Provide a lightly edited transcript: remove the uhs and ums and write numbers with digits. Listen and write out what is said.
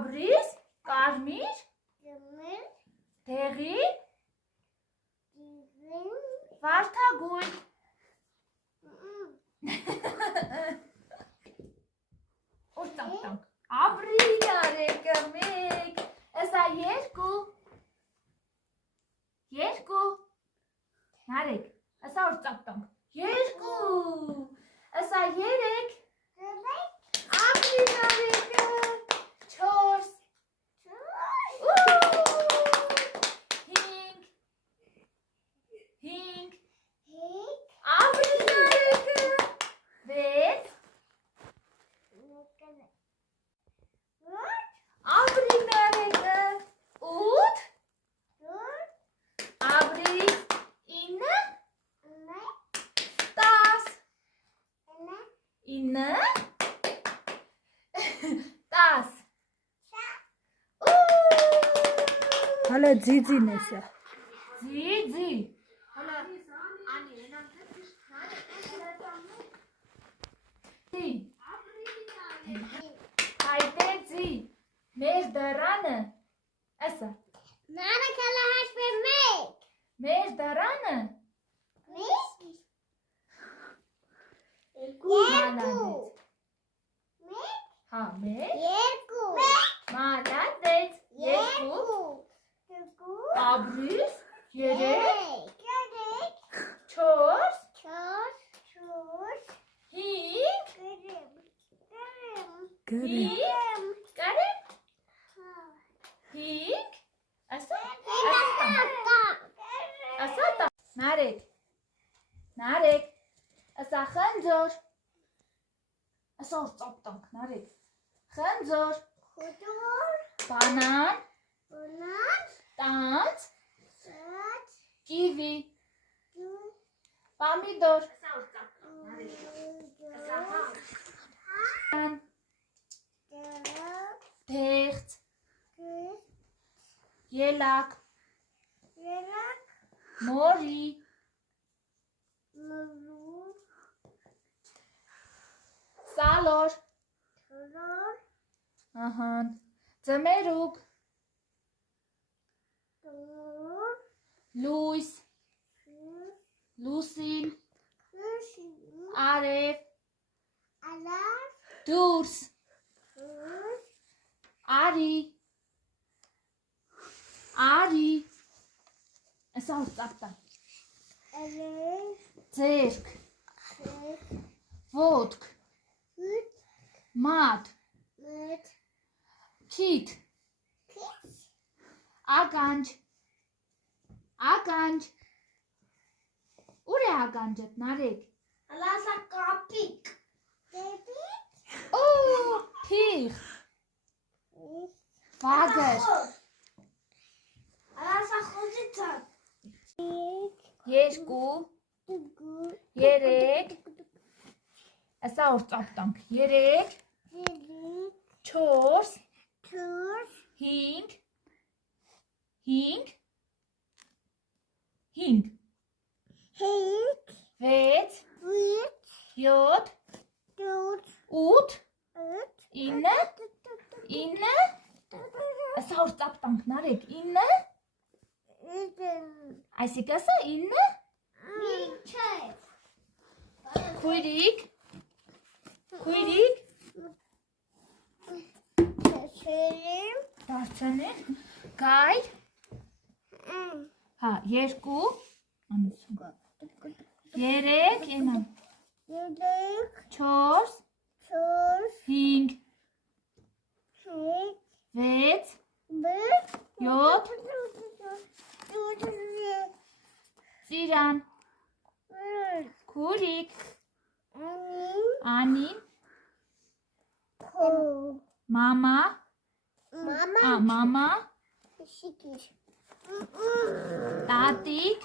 Abris, Կարմիր, Դեղի, Վարդագույն։ Օրտանք։ Abri Նարեկը 1, ասա 2, Նարեկ, ասա օրտանք 2, ասա 3, Abri Նարեկը 4, 5, Abri Նարեկը 6, Abri Նարեկը 8, Abri 9, 10, 9, 10, Հələ ձիձին է սա։ Ձի, Հայտե ձի, մեր դռանը, ասա, մեր դռանը, հա, մեր, մալադեց, 2, Abris, 3, 4, 5, Գրեմ։ Կարեմ, 5, ասա, Նարեկ, ասա խնձոր, ասա օրծապտանք, Նարեկ, խնձոր, բանան, տանց, կիվի, պամիդոր, թեղց, ելակ, մորի, սալոր, ձմերուկ, լույս, լուսին, արև, դուրս, արի, ասա օրծապտան, ձերք, ոտք, մատ, քիթ, ականջ, ուր է ականջդ, Նարեկ, թիղ, վագր, 2, 3, ասա օրծապտանք, 3, 4, 5, 6, 7, 8, 9, ասա օրծապտանք, Նարեկ, 9, այսիք ասա 9, քույրիկ, դարձանեն, գայր, հա, 2, 3, 4, 5, 6, 7, ծիրան, քուրիկ, անին, մամա, տատիկ,